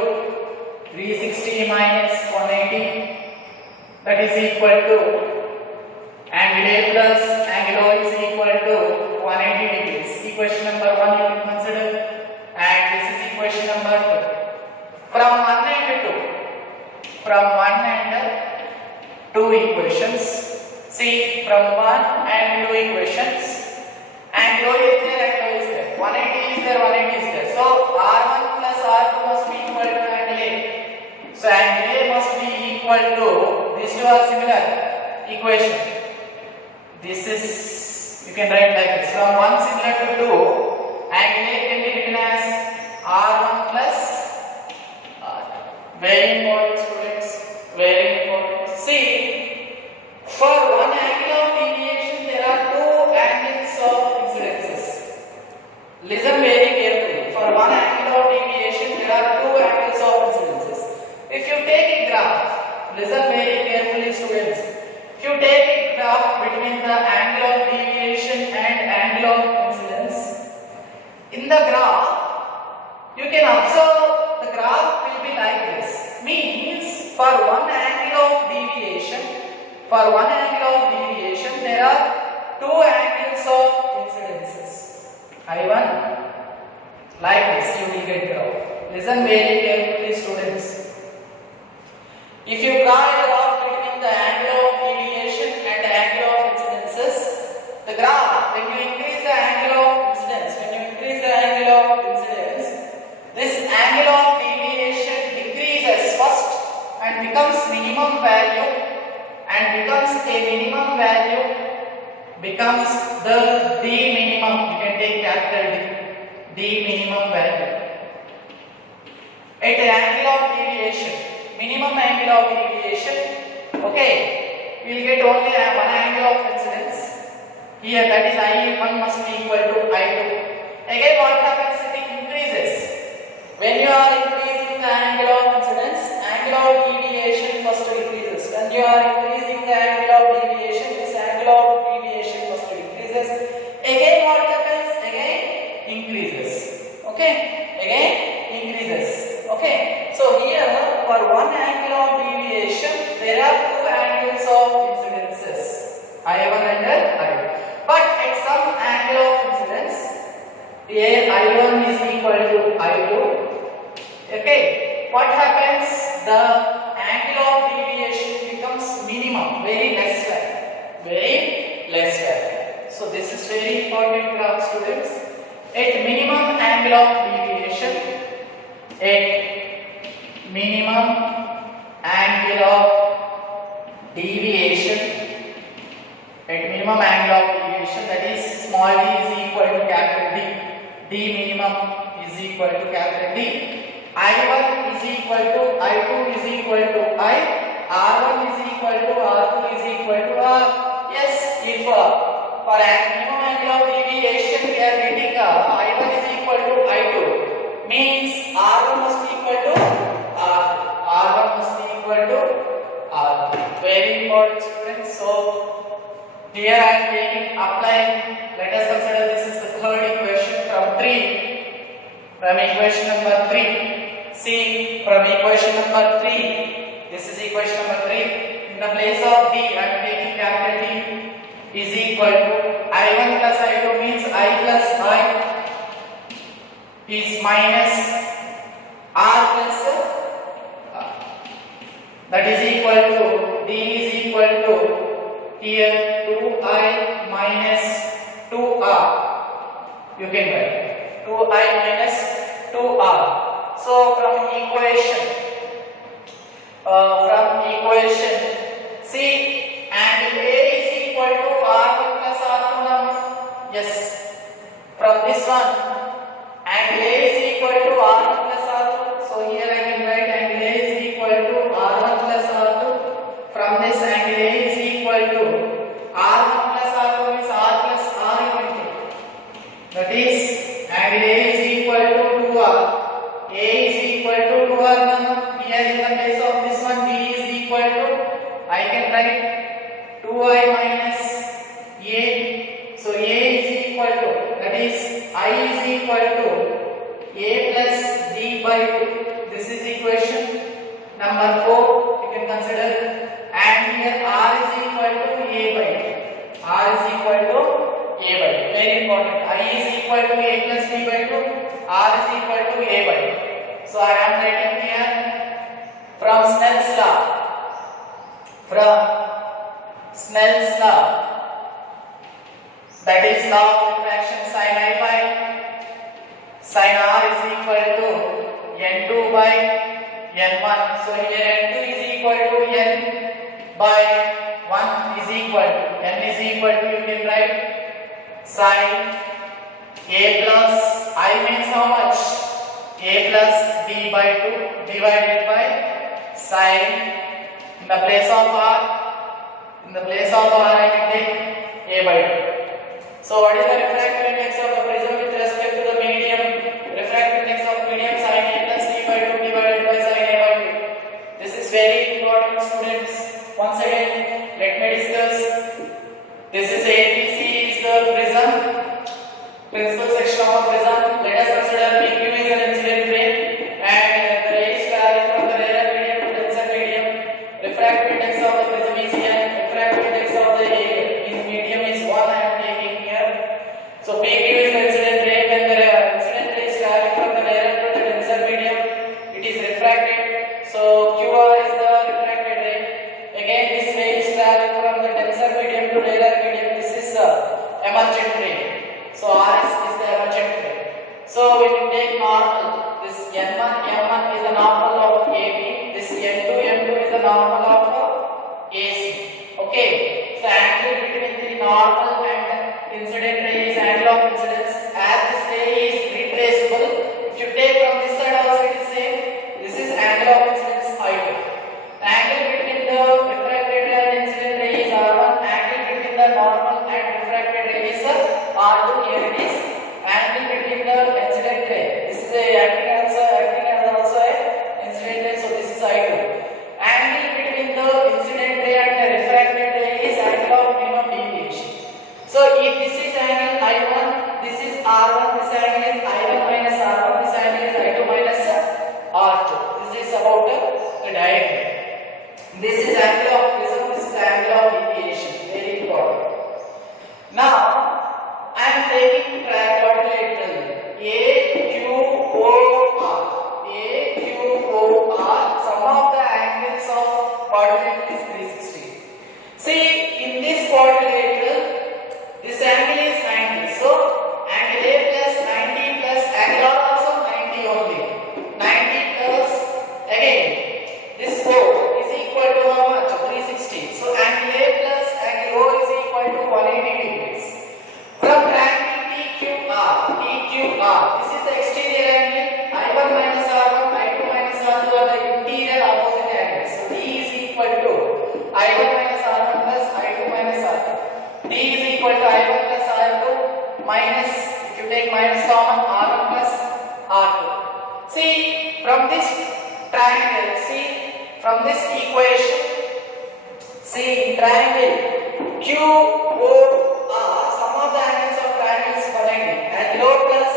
360 minus 180. That is equal to, angle A plus, angle O is equal to 180 degrees. Equation number 1 you can consider. And this is equation number 2. From 1 and 2 equations. See, from 1 and 2 equations, angle O is there, angle O is there. 180 is there, 180 is there. So R1 plus R2 must be equal to angle A. So angle A must be equal to, these two are similar equation. This is, you can write like this. From 1 similar to 2, angle A can be written as R1 plus R. Very important, students. Very important. See, for one angle of deviation, there are two angles of incidences. Listen very carefully. For one angle of deviation, there are two angles of incidences. If you take a graph, listen very carefully, students. If you take a graph between the angle of deviation and angle of incidence, in the graph, you can observe the graph will be like this. Means for one angle of deviation, there are two angles of incidences. I1, like this, you will get graph. Listen very carefully, students. If you draw a graph between the angle of deviation and the angle of incidences, the graph, when you increase the angle of incidence, this angle of deviation decreases first and becomes minimum value, becomes the D minimum. You can take capital D minimum value. At the angle of deviation, minimum angle of deviation, Okay, we will get only one angle of incidence. Here that is I1 must be equal to I2. Again what happens? It increases. When you are increasing the angle of incidence, angle of deviation first increases. When you are increasing the angle of deviation, this angle of deviation first decreases. Again what happens? Again increases. Okay, again increases. Okay, so here for one angle of deviation, there are two angles of incidences, I1 and I2. But at some angle of incidence, here I1 is equal to I2. Okay, what happens? The angle of deviation becomes minimum, very less value, very less value. So this is very important graph, students. At minimum angle of deviation, at minimum angle of deviation, at minimum angle of deviation, that is small d is equal to capital D. D minimum is equal to capital D. I1 is equal to I2 is equal to I. R1 is equal to R2 is equal to R. Yes, if for minimum angle of deviation we are getting I1 is equal to I2, means R1 must be equal to R. R1 must be equal to R. Very important, students. So here I am taking applying. Let us consider this is the third equation from 3. From equation number 3. See, from equation number 3. This is equation number 3. In the place of D, I am taking capital D is equal to I1 plus I2, means I plus I is minus R plus that is equal to D is equal to here 2I minus 2R. You can write 2I minus 2R. So from equation, see, angle A is equal to R1 plus R2 now. Yes, from this one, angle A is equal to R1 plus R2. So here I can write angle A is equal to R1 plus R2. From this, angle A is equal to R1 plus R2 is R plus R equal to. That is, angle A is equal to 2R. A is equal to 2R now. Here in the place of this one, D is equal to, I can write 2I minus A. So A is equal to, that is I is equal to A plus D by 2. This is equation number 4. You can consider. And here R is equal to A by 2. R is equal to A by 2. Very important. I is equal to A plus D by 2. R is equal to A by 2. So I am writing here from Snell's law. From Snell's law, that is law of refraction, sin I by sin R is equal to N2 by N1. So here N2 is equal to N by 1 is equal to N is equal to, you can write sin A plus I means how much? A plus D by 2 divided by sin, in the place of R, I can take A by 2. So what is the refractive index of the prism with respect to the medium? Refractive index of medium sin A plus D by 2 divided by sin A by 2. This is very important, students. Once again, let me discuss. This is ABC is the prism, principal section of a prism. Let us consider PQ is an incident ray and the ray is traveling from the rarer medium to denser medium. Refractive index of the prism is here. Refractive index of the medium is 1. I am taking here. So PQ is the incident ray. When the incident ray is traveling from the rarer to the denser medium, it is refracted. So QR is the refracted ray. Again, this ray is traveling from the denser medium to rarer medium. This is emergent ray. So R is the emergent ray. So when you take normal, this N1 is the normal of AB. This N2 is the normal of AC. Okay. So angle between the normal and incident ray is angle of incidence. As this ray is retraceable, if you take from this side also it is same. This is angle of incidence I2. Angle between the refracted R1, this angle is I1 minus R1, this angle is I2 minus R2. This is about the diagram. This is angle of prism, this is angle of deviation. Very important. Now, I am taking quadrilateral AQOR. AQOR, sum of the angles of quadrilateral is 360. See, in this quadrilateral, this angle is 90. So, angle A plus 90 plus angle R also 90 only. 90 plus, again, this O is equal to how much? 360. So, angle A plus angle O is equal to 180 degrees. From triangle TQR, this is the exterior angle. I1 minus R1, I2 minus R2 are the interior opposite angles. So, D is equal to I1 minus R1 plus I2 minus R2. D is equal to I1 plus R2 minus, if you take minus common, R1 plus R2. See, from this triangle, see, from this equation, see, in triangle QOR, sum of the angles of triangle is 180. Angle O plus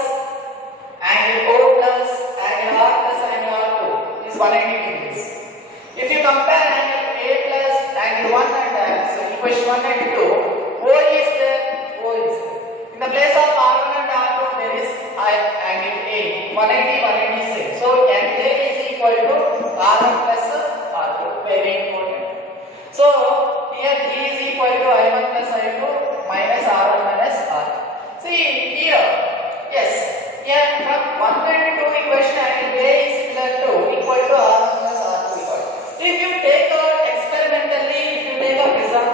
angle O plus angle R plus angle R2 is 180 degrees. If you compare angle A plus angle 1 and so equation 1 and 2, O is there. In the place of R1 and R2, there is angle A. 180, 180 is same. So, angle A is equal to R1 plus R2. Very important. So, here D is equal to I1 plus I2 minus R1 minus R2. See, here, yes, here from 1 and 2 equation, angle A is equal to R1 plus R2 equal. If you take experimentally, if you take a prism,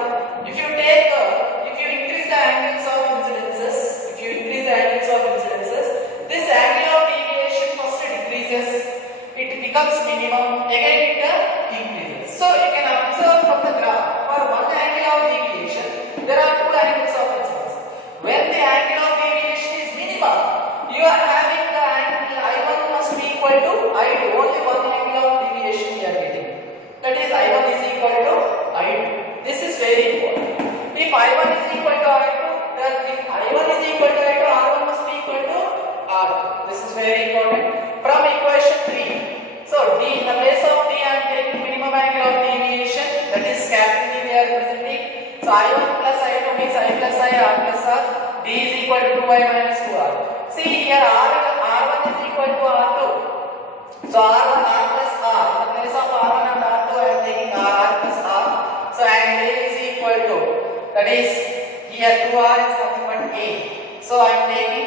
if you increase the angles of incidences, this angle of deviation first decreases, it becomes minimum, again it increases. So you can observe from the graph, for one angle of deviation, there are two angles of incidence. When the angle of deviation is minimum, you are having the angle I1 must be equal to I2, only one angle of deviation you are getting. That is I1 is equal to I2. This is very important. If I1 is equal to I2, then if I1 is equal to I2, R1 must be equal to R2. This is very important. From equation 3, so D, in the place of D, I am taking minimum angle of deviation, that is capital D we are presenting. So I1 plus I2 means I plus I, R plus R. D is equal to 2I minus 2R. See here, R1 is equal to R2. So R1, R plus R. In the place of R1 and R2, I am taking R plus R. So angle A is equal to, that is, here 2R is nothing but A. So I am taking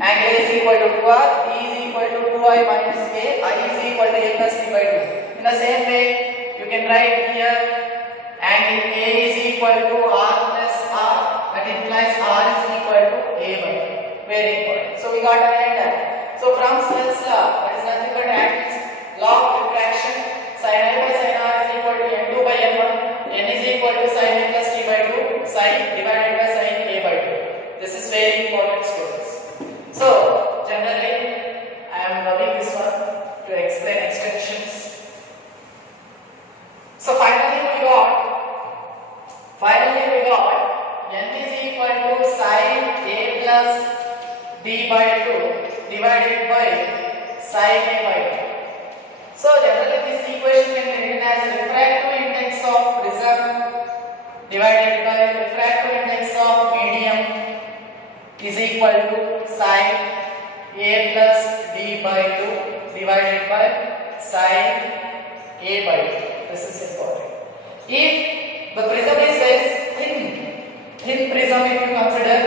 angle A is equal to 2R, D is equal to 2I minus A, I is equal to A plus B by 2. In the same way, you can write here angle A is equal to R plus R, that implies R is equal to A by 2. Very important. So we got an idea. So from Snell's law, that is nothing but angles, law of refraction, sin I by sin R is equal to N2 by N1, N is equal to sin A plus T by 2, sin divided by sin A by 2. This is very important, students. So, generally, I am loving this one to explain extensions. So, finally we got N is equal to sin A plus D by 2 divided by sin A by 2. So, generally this equation can be written as refractive index of prism divided by refractive index of medium is equal to sin A plus D by 2 divided by sin A by 2. This is important. If the prism is very thin prism if you consider,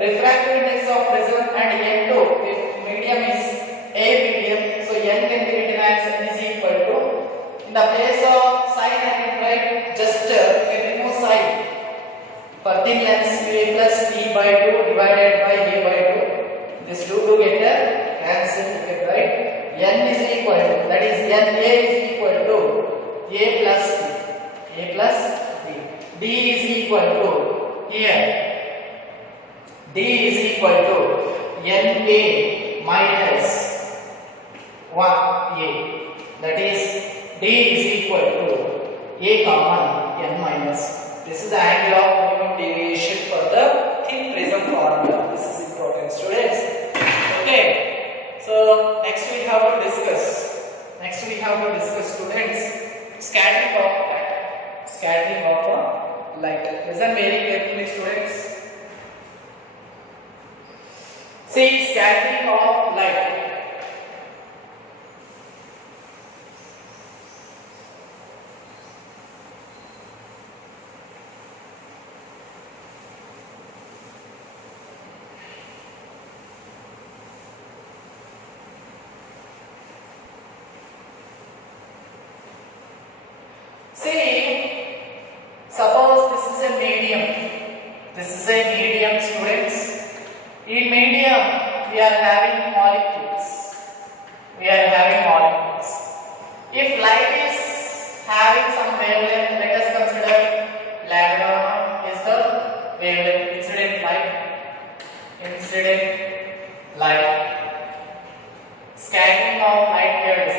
refractive index of prism and N2, if medium is A medium, so N can be written as N is equal to, in the place of sin I can write just can remove sin. For thin lens A plus D by 2 divided by A by 2, this 2 get cancelled, right? N is equal to, that is N A is equal to A plus D. D is equal to, here, D is equal to NA minus 1A. That is, D is equal to A comma N minus. This is the angle of minimum deviation for the Scattering of a light. Listen very carefully, students. See, scattering of light. See, suppose this is a medium. This is a medium, students. In medium, we are having molecules. We are having molecules. If light is having some wavelength, let us consider lambda is the wavelength, incident light. Incident light. Scattering of light here is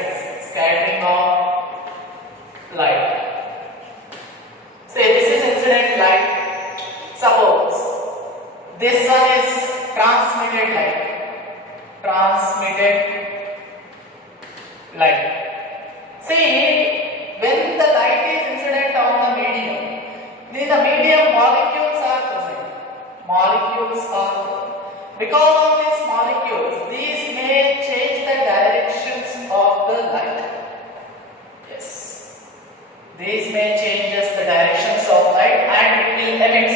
scattering of light. Say this is incident light. Suppose this one is transmitted light. Transmitted light. See, when the light is incident on the medium, in the medium molecules are present. Molecules are present. Because of these molecules, these may change the directions of the light. Yes. These may change the directions of light and it will emit.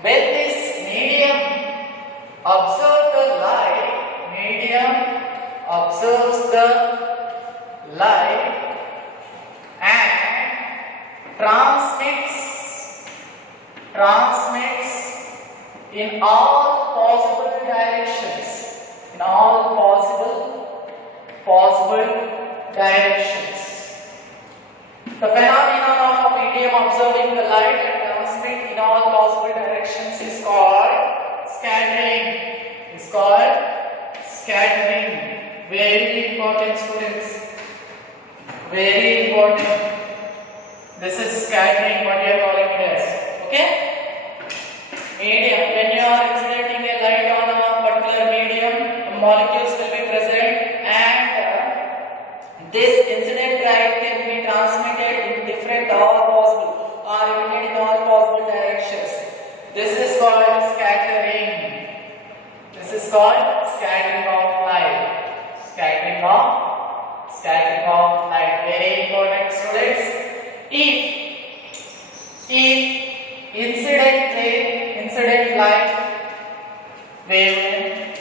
When this medium observes the light, medium observes the light and transmits in all possible directions. In all possible directions. The phenomenon of a medium observing the light and transmit in all possible directions is called scattering. It's called scattering. Very important, students. Very important. This is scattering, what we are calling it as. Okay? Medium. When you are incidentting a light on a particular medium, the molecules will be present and this incident light can be transmitted in different all possible or emitted in all possible directions. This is called scattering. This is called scattering of light. Scattering of light. Very important, students. If incident light wavelength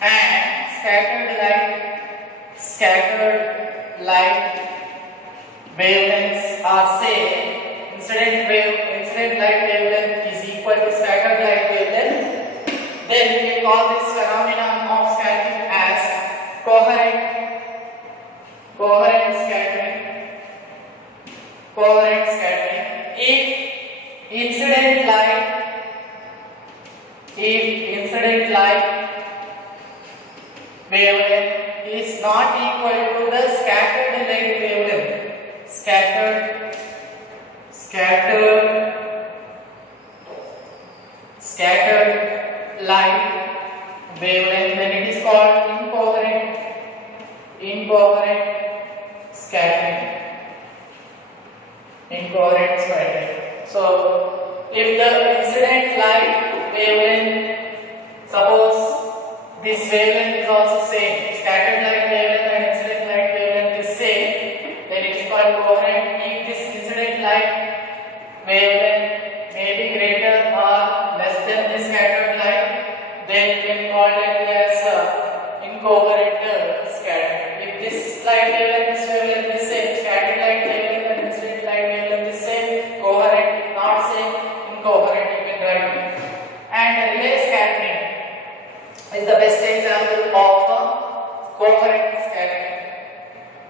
and scattered light wavelengths are same, incident light wavelength is equal to scattered light wavelength, then we can call this phenomenon of scattering as coherent scattering. If incident light wavelength is not equal to the scattered light wavelength, scattered light wavelength, then it is called incoherent scattering. So, if the incident light wavelength, suppose this wavelength is also same, scattered light wavelength and incident light wavelength is same, then it is called coherent. If this incident light wavelength may be greater or less than the scattered light, then we can call it as incoherent scattering. If this light wavelength is same, scattered light wavelength and incident light wavelength is same, coherent, not same, incoherent, you can write. And relay scattering is the best example of coherent scattering.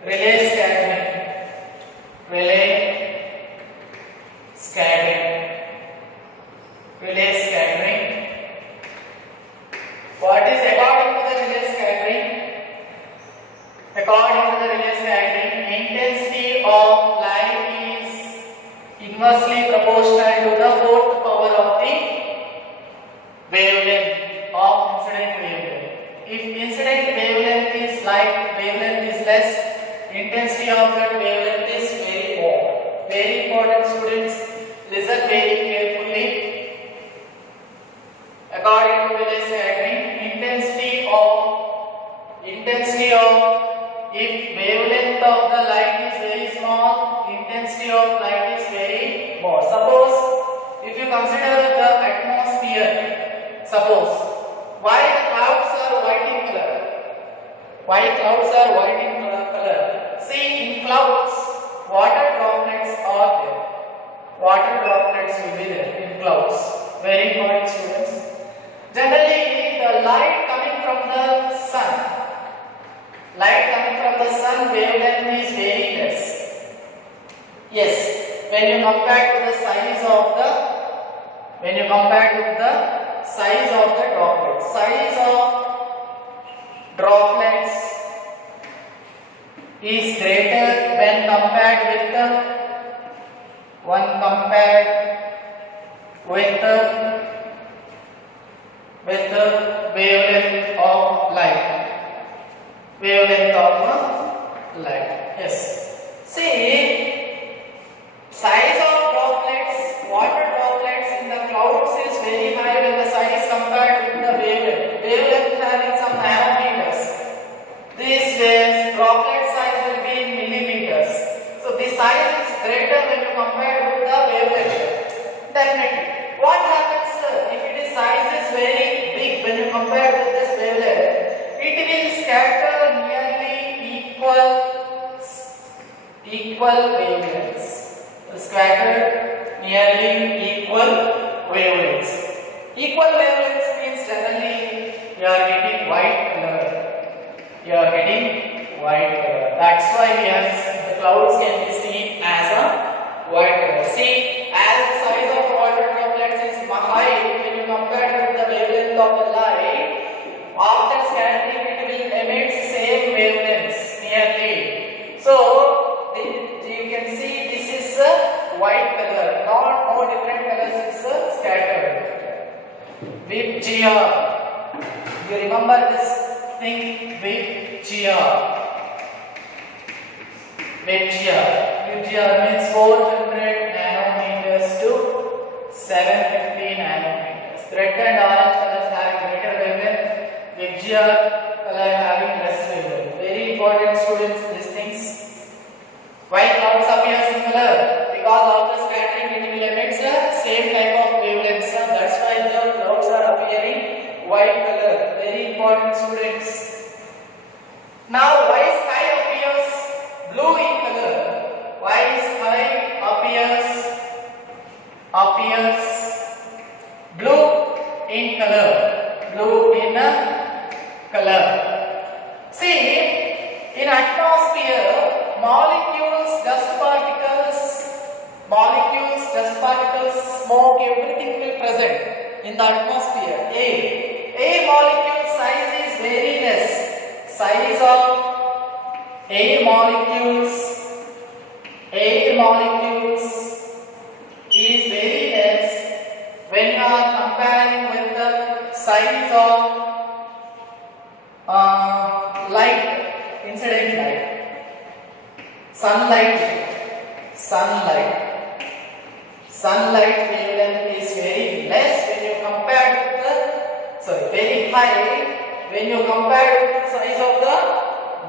Relay scattering. What is according to the relay scattering? According to the relay scattering, intensity of light is inversely proportional to the fourth power of the wavelength of incident wavelength. If incident wavelength is light, wavelength is less, intensity of that wavelength is very more. Very important students, listen very carefully. According to Willis scattering, intensity of if wavelength of the light is very small, intensity of light is very more. Suppose if you consider the atmosphere, suppose why the clouds are white in color? Why clouds are white in color? See, in clouds, water droplets are there. Water droplets will be there in clouds. Very important students. Generally, the light coming from the sun. Light coming from the sun wavelength is very less. Yes, when you compare to the size of the droplets, size of droplets is greater when compared with the wavelength of light. Yes. See, size of droplets, water droplets in the clouds is very high when the size compared with the wavelength. Wavelength having some nanometers. This droplet size will be in millimeters. So this size is greater when you compare with the wavelength. Definitely. What happens if it is size is very big when you compare with this wavelength? It will scatter nearly equal wavelengths. Scattered nearly equal wavelengths. Equal wavelengths means generally you are getting white color. That's why the clouds can be seen as a white color. See, as the size of water droplets is high when you compare with the wavelength of the light, after scattering it will emit same wavelengths nearly. So you can see this is a white color, not no different colors is scattered. With GR, you remember this thing with GR. With GR means 400 nanometers to 750 nanometers. Red and orange colors having greater wavelength, with GR color having less wavelength. Very important students, these things. Why clouds appears in color? Because after scattering it will emit the same type of wavelengths. That's why the clouds are appearing white color. Very important students. Now why sky appears blue in color? Why sky appears blue in color? See, in atmosphere, molecules, dust particles, smoke, everything will present in the atmosphere. Air molecule size is very less. Size of air molecules is very less when you are comparing with the size of light, incident light. Sunlight wavelength is very less when you compare with the, very high when you compare with the size of the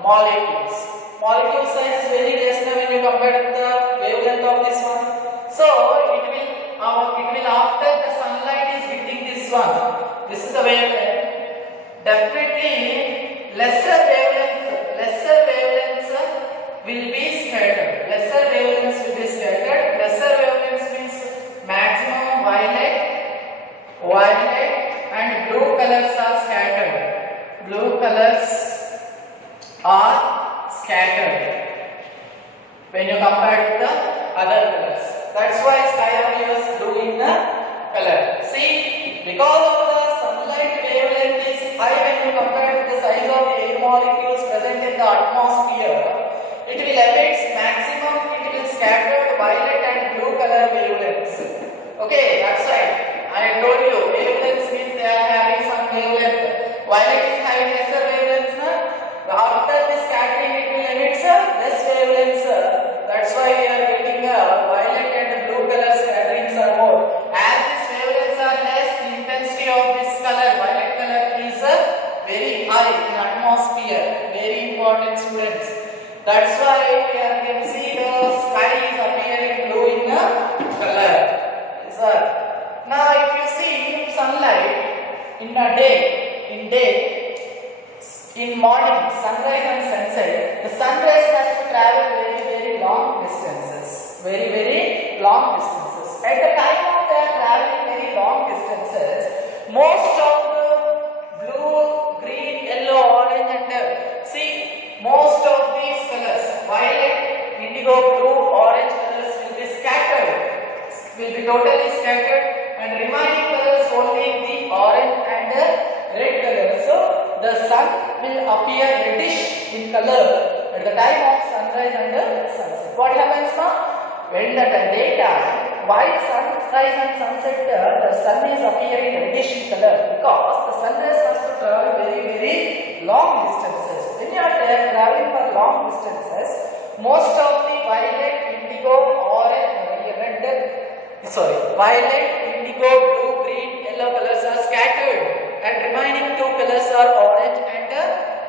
molecules. Molecule size is very less when you compare with the wavelength of this one. So it will after the sunlight is hitting this one. This is the wavelength. Definitely lesser wavelengths will be scattered. Lesser wavelengths means maximum violet and blue colors are scattered. When you compare with the other colors. That's why sky appears blue in the color. See, because of the sunlight wavelength is high when you compare with the size of the air molecules present in the atmosphere, it will emit maximum, it will scatter violet and blue color wavelengths. Okay, that's right. I told you, wavelengths means they are having some wavelength. Violet is having lesser wavelengths. After the scattering, it will emit less wavelengths. That's why we are getting a very high in atmosphere. Very important, students. That's why we can see the sky is appearing blue in the color. Sir. Now if you see sunlight in a day, in morning, sunrise and sunset, the sun rays has to travel very long distances. Very long distances. At the time of they are traveling very long distances, most of the blue, green, yellow, orange and see most of these colors, violet, indigo, blue, orange colors will be scattered, will be totally scattered, and remaining colors only the orange and the red color. So the sun will appear reddish in color at the time of sunrise and sunset. What happens now? When the daytime, while sunrise and sunset, the sun is appearing reddish in color because the sun rays has to travel very long distances. When you are traveling for long distances, most of the violet, indigo, orange, violet, indigo, blue, green, yellow colors are scattered, and remaining two colors are orange and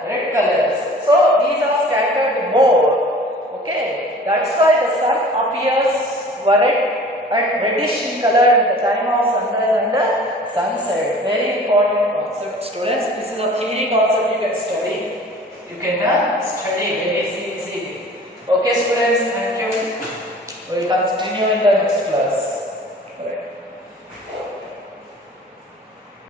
red colors. So these are scattered more. Okay, that's why the sun appears violet and reddish in color at the time of sunrise and sunset. Very important concept, students. This is a theory concept you can study. You can study very easily. Okay, students.